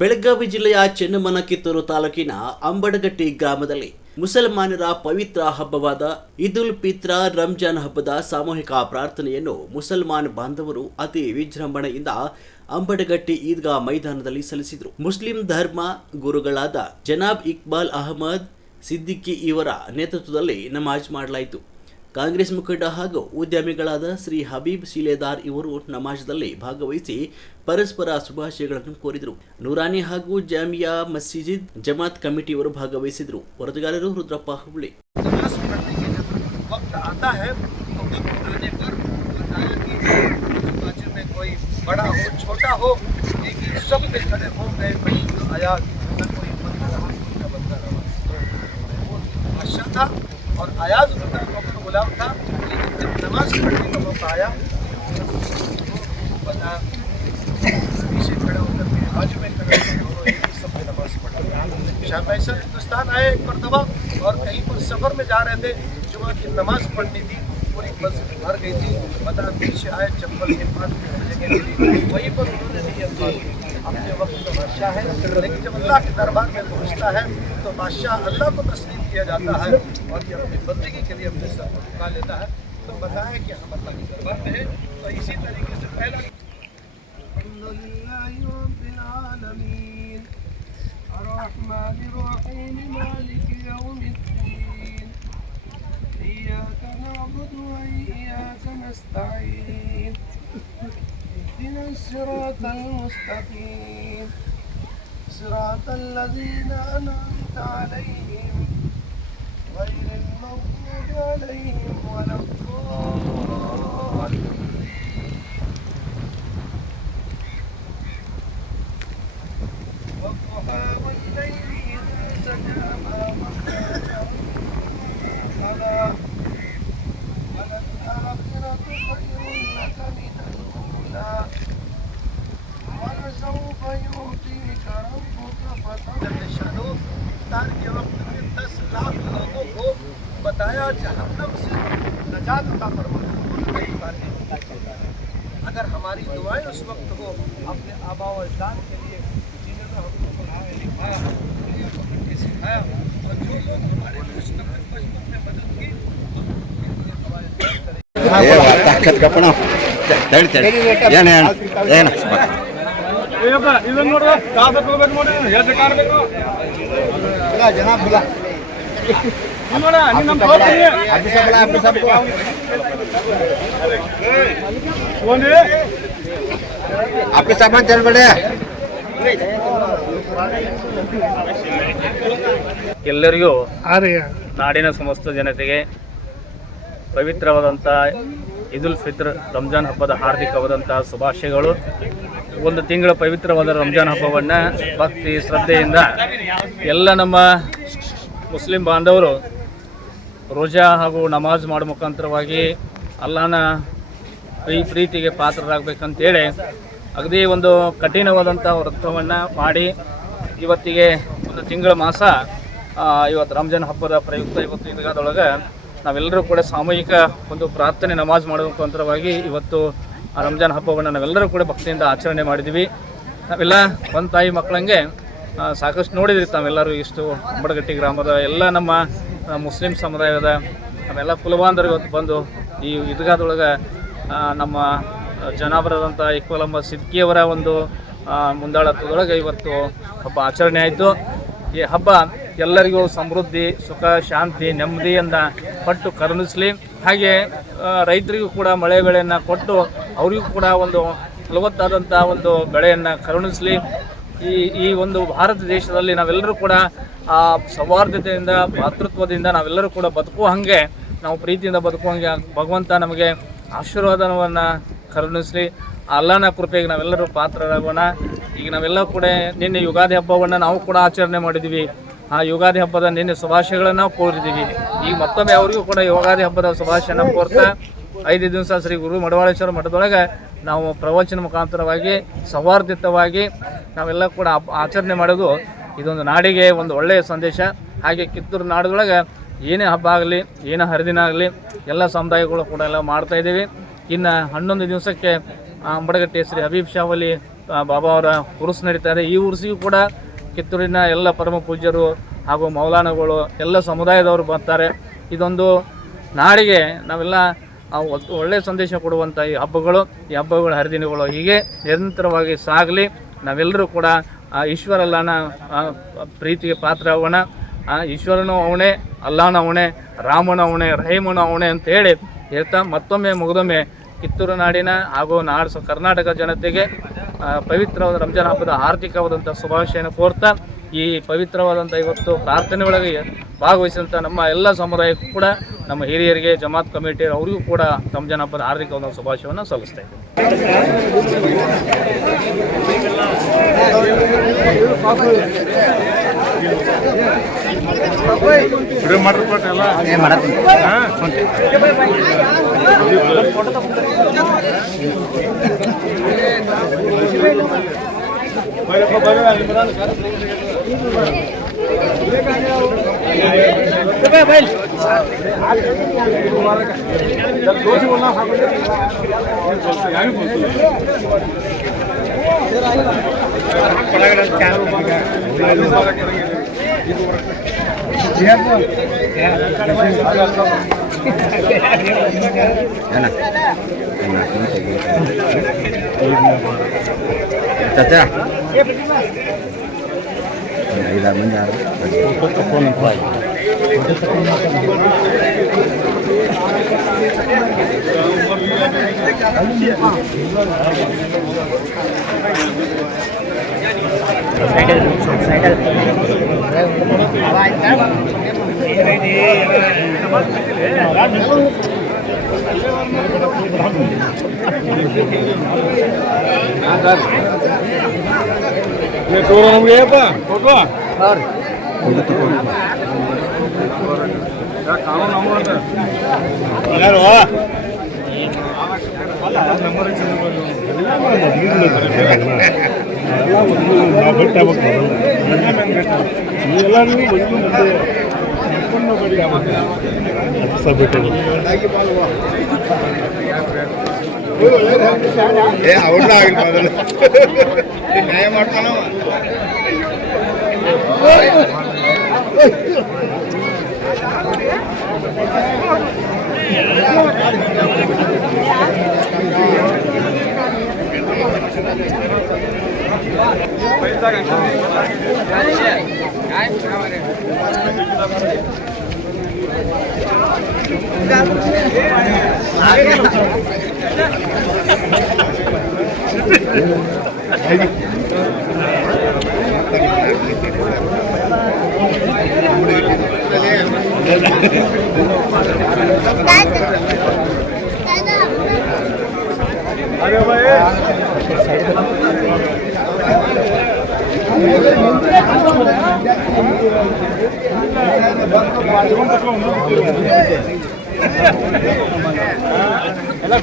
ಬೆಳಗಾವಿ ಜಿಲ್ಲೆಯ ಚೆನ್ನಮ್ಮನ ಕಿತ್ತೂರು ತಾಲೂಕಿನ ಅಂಬಡಗಟ್ಟಿ ಗ್ರಾಮದಲ್ಲಿ ಮುಸಲ್ಮಾನರ ಪವಿತ್ರ ಹಬ್ಬವಾದ ಈದ್ ಉಲ್ ಫಿತ್ರ ರಂಜಾನ್ ಹಬ್ಬದ ಸಾಮೂಹಿಕ ಪ್ರಾರ್ಥನೆಯನ್ನು ಮುಸಲ್ಮಾನ್ ಬಾಂಧವರು ಅತಿ ವಿಜೃಂಭಣೆಯಿಂದ ಅಂಬಡಗಟ್ಟಿ ಈದ್ಗಾ ಮೈದಾನದಲ್ಲಿ ಸಲ್ಲಿಸಿದರು. ಮುಸ್ಲಿಂ ಧರ್ಮ ಗುರುಗಳಾದ ಜನಾಬ್ ಇಕ್ಬಾಲ್ ಅಹಮದ್ ಸಿದ್ದಿಕಿ ಇವರ ನೇತೃತ್ವದಲ್ಲಿ ನಮಾಜ್ ಮಾಡಲಾಯಿತು. ಕಾಂಗ್ರೆಸ್ ಮುಖಂಡ ಹಾಗೂ ಉದ್ಯಮಿಗಳಾದ ಶ್ರೀ ಹಬೀಬ್ ಶಿಲೇದಾರ್ ಇವರು ನಮಾಜ್ದಲ್ಲಿ ಭಾಗವಹಿಸಿ ಪರಸ್ಪರ ಶುಭಾಶಯಗಳನ್ನು ಕೋರಿದರು. ನೂರಾನಿ ಹಾಗೂ ಜಾಮಿಯಾ ಮಸ್ಜಿದ್ ಜಮಾತ್ ಕಮಿಟಿಯವರು ಭಾಗವಹಿಸಿದರು. ವರದಿಗಾರರು ರುದ್ರಪ್ಪ ಹುಬ್ಳಿ. और अयाज वक्त गुलाम था, लेकिन जब नमाज पढ़ने का मौका आया बता पीछे खड़े होकर मेरे बाजू में खड़े होकर एक ही सब नमाज पढ़ा। शाह फैसल हिंदुस्तान आए एक मरतबा और कहीं पर सफ़र में जा रहे थे, जुमा की नमाज पढ़नी थी, पूरी मस्जिद भर गई थी। बता पीछे आए चप्पल के पास वहीं पर उन्होंने नहीं अपने वक्त का बादशाह है, लेकिन जब अल्लाह के दरबार में पहुँचता है तो बादशाह अल्लाह को तस्लीम किया जाता है और ये अपनी बंदगी के लिए अपने सर को झुका लेता है। तो बताया कि हम अल्लाह के दरबार में हैं। तो इसी तरीके से पहला الصراط المستقيم صراط الذين أنعمت عليهم غير المغضوب عليهم ولا الضالين. والضحى والليل إذا سجى ما ودعك وللآخرة خير لك من الأولى ولسوف يعطيك ربك فترضى. इफ्तार के वक्त में 10 लाख लोगों को बताया जहन्नम से नजात अता फरमाना। अगर हमारी दुआएं उस वक्त हो अपने आबा व अजदाद के लिए जिन्होंने हमको पढ़ाया लिखाया सिखाया और जो लोग हमारे बचपन में मदद की ಇದನ್ನ ನೋಡ್ರ ಕಾಸು ಕೊಡ್ಬೇಕು ನೋಡಿ ಎಷ್ಟು ಕಾಣಬೇಕು ಜನಾಬ್ ಬುಲಾ ನೋಡ ನಿಮ್ಮ ತೋರಿಸಿ ಅಬ್ಬಿ ಸಬ್ ಓನ್ರಿ ಅಬ್ಬಿ ಸಾಮಾನ್ ಚಲ್ಬೇಡಿ. ಎಲ್ಲರಿಗೂ ನಾಡಿನ ಸಮಸ್ತ ಜನತೆಗೆ ಪವಿತ್ರವಾದಂಥ ಈದ್ ಉಲ್ ಫಿತ್ರ್ ರಂಜಾನ್ ಹಬ್ಬದ ಹಾರ್ದಿಕವಾದಂಥ ಶುಭಾಶಯಗಳು. ಒಂದು ತಿಂಗಳ ಪವಿತ್ರವಾದ ರಂಜಾನ್ ಹಬ್ಬವನ್ನು ಭಕ್ತಿ ಶ್ರದ್ಧೆಯಿಂದ ಎಲ್ಲ ನಮ್ಮ ಮುಸ್ಲಿಂ ಬಾಂಧವರು ರೋಜಾ ಹಾಗೂ ನಮಾಜ್ ಮಾಡೋ ಮುಖಾಂತರವಾಗಿ ಅಲ್ಲಾಹನ ಪ್ರೀತಿಗೆ ಪಾತ್ರರಾಗಬೇಕಂತೇಳಿ ಅಗದಿ ಒಂದು ಕಠಿಣವಾದಂಥ ವ್ರತವನ್ನು ಮಾಡಿ ಇವತ್ತಿಗೆ ಒಂದು ತಿಂಗಳ ಮಾಸ ಇವತ್ತು ರಂಜಾನ್ ಹಬ್ಬದ ಪ್ರಯುಕ್ತ ಇವತ್ತು ಈದ್ಗಾದೊಳಗೆ ನಾವೆಲ್ಲರೂ ಕೂಡ ಸಾಮೂಹಿಕ ಒಂದು ಪ್ರಾರ್ಥನೆ ನಮಾಜ್ ಮಾಡೋ ಮುಖಾಂತರವಾಗಿ ಇವತ್ತು ರಂಜಾನ್ ಹಬ್ಬವನ್ನು ನಾವೆಲ್ಲರೂ ಕೂಡ ಭಕ್ತಿಯಿಂದ ಆಚರಣೆ ಮಾಡಿದ್ದೀವಿ. ನಾವೆಲ್ಲ ಒಂದು ತಾಯಿ ಮಕ್ಕಳಂಗೆ ಸಾಕಷ್ಟು ನೋಡಿದ್ರಿ ತಾವೆಲ್ಲರೂ. ಇಷ್ಟು ಅಂಬಡಗಟ್ಟಿ ಗ್ರಾಮದ ಎಲ್ಲ ನಮ್ಮ ಮುಸ್ಲಿಂ ಸಮುದಾಯದ ನಾವೆಲ್ಲ ಕುಲಬಾಂಧರು ಇವತ್ತು ಬಂದು ಈ ಈದ್ಗಾದೊಳಗೆ ನಮ್ಮ ಜನಾಬರಾದಂಥ ಇಕ್ಬಾಲ್ ಅಹಮದ್ ಸಿದ್ದಿಕಿಯವರ ಒಂದು ಮುಂದಾಳತ್ವದೊಳಗೆ ಇವತ್ತು ಹಬ್ಬ ಆಚರಣೆ ಆಯಿತು. ಈ ಹಬ್ಬ ಎಲ್ಲರಿಗೂ ಸಮೃದ್ಧಿ, ಸುಖ, ಶಾಂತಿ, ನೆಮ್ಮದಿಯನ್ನು ಕೊಟ್ಟು ಕರುಣಿಸಲಿ. ಹಾಗೆ ರೈತರಿಗೂ ಕೂಡ ಮಳೆ ಬೆಳೆಯನ್ನು ಕೊಟ್ಟು ಅವರಿಗೂ ಕೂಡ ಒಂದು ಫಲವತ್ತಾದಂಥ ಒಂದು ಬೆಳೆಯನ್ನು ಕರುಣಿಸಲಿ. ಈ ಒಂದು ಭಾರತ ದೇಶದಲ್ಲಿ ನಾವೆಲ್ಲರೂ ಕೂಡ ಸೌಹಾರ್ದತೆಯಿಂದ ಭಾತೃತ್ವದಿಂದ ನಾವೆಲ್ಲರೂ ಕೂಡ ಬದುಕುವ ಹಾಗೆ, ನಾವು ಪ್ರೀತಿಯಿಂದ ಬದುಕುವ ಹಾಗೆ ಭಗವಂತ ನಮಗೆ ಆಶೀರ್ವಾದವನ್ನು ಕರುಣಿಸಲಿ. ಅಲ್ಲಾಹನ ಕೃಪೆಗೆ ನಾವೆಲ್ಲರೂ ಪಾತ್ರರಾಗೋಣ. ಈಗ ನಾವೆಲ್ಲ ಕೂಡ ನಿನ್ನೆ ಯುಗಾದಿ ಹಬ್ಬವನ್ನು ನಾವು ಕೂಡ ಆಚರಣೆ ಮಾಡಿದ್ದೀವಿ. ಆ ಯುಗಾದಿ ಹಬ್ಬದ ನಿನ್ನೆ ಶುಭಾಶಯಗಳನ್ನು ನಾವು ಕೋರಿದ್ದೀವಿ. ಈಗ ಮತ್ತೊಮ್ಮೆ ಅವರಿಗೂ ಕೂಡ ಯುಗಾದಿ ಹಬ್ಬದ ಶುಭಾಶಯನ ಕೋರ್ತಾ 5 ದಿವಸ ಶ್ರೀ ಗುರು ಮಡವಾಳೇಶ್ವರ ಮಠದೊಳಗೆ ನಾವು ಪ್ರವಚನ ಮುಖಾಂತರವಾಗಿ ಸೌಹಾರ್ದಿತವಾಗಿ ನಾವೆಲ್ಲ ಕೂಡ ಆಚರಣೆ ಮಾಡೋದು ಇದೊಂದು ನಾಡಿಗೆ ಒಂದು ಒಳ್ಳೆಯ ಸಂದೇಶ. ಹಾಗೆ ಕಿತ್ತೂರು ನಾಡದೊಳಗೆ ಏನೇ ಹಬ್ಬ ಆಗಲಿ, ಏನೇ ಹರಿದಿನ ಆಗಲಿ, ಎಲ್ಲ ಸಮುದಾಯಗಳು ಕೂಡ ಎಲ್ಲ ಮಾಡ್ತಾಯಿದ್ದೀವಿ. ಇನ್ನು 11 ದಿವಸಕ್ಕೆ ಅಂಬಡಗಟ್ಟಿ ಶ್ರೀ ಹಬೀಬ್ ಶಾವಲಿ ಬಾಬಾ ಅವರ ಉರುಸು ನಡೀತಾ ಇದೆ. ಈ ಉರುಸಿಗೂ ಕೂಡ ಕಿತ್ತೂರಿನ ಎಲ್ಲ ಪರಮ ಪೂಜ್ಯರು ಹಾಗೂ ಮೌಲಾನಗಳು ಎಲ್ಲ ಸಮುದಾಯದವರು ಬರ್ತಾರೆ. ಇದೊಂದು ನಾಡಿಗೆ ನಾವೆಲ್ಲ ಒಳ್ಳೆಯ ಸಂದೇಶ ಕೊಡುವಂಥ ಈ ಹಬ್ಬಗಳು ಹರಿದಿನಗಳು ಹೀಗೆ ನಿರಂತರವಾಗಿ ಸಾಗಲಿ. ನಾವೆಲ್ಲರೂ ಕೂಡ ಆ ಈಶ್ವರಲ್ಲನ ಪ್ರೀತಿಗೆ ಪಾತ್ರವಣ. ಈಶ್ವರನು ಅವನೇ, ಅಲ್ಲಾನ ಅವನೇ, ರಾಮನ ಅವನೇ, ರಹೀಮನ ಅವನೇ ಅಂತ ಹೇಳಿ ಹೇಳ್ತಾ ಮತ್ತೊಮ್ಮೆ ಮುಗಿದೊಮ್ಮೆ ಕಿತ್ತೂರು ನಾಡಿನ ಹಾಗೂ ಕರ್ನಾಟಕ ಜನತೆಗೆ ಪವಿತ್ರವಾದ ರಂಜಾನ್ ಹಬ್ಬದ ಆರ್ಥಿಕವಾದಂಥ ಶುಭಾಶಯನ ಕೋರ್ತಾ ಈ ಪವಿತ್ರವಾದಂಥ ಇವತ್ತು ಪ್ರಾರ್ಥನೆ ಒಳಗೆ ಭಾಗವಹಿಸಿದಂಥ ನಮ್ಮ ಎಲ್ಲ ಸಮುದಾಯಕ್ಕೂ ಕೂಡ ನಮ್ಮ ಹಿರಿಯರಿಗೆ ಜಮಾತ್ ಕಮಿಟಿ ಅವರಿಗೂ ಕೂಡ ರಂಜಾನ್ ಹಬ್ಬದ ಆರ್ಥಿಕವಾದ ಶುಭಾಶಯವನ್ನು ಸಲ್ಲಿಸ್ತಾ चाचा इधर मन जा ಅವನ್ನ ಆಗಿರ್ಬೋದು ನ್ಯಾಯ ಮಾಡ್ತಾನವ. अरे भाई ಎಲ್ಲ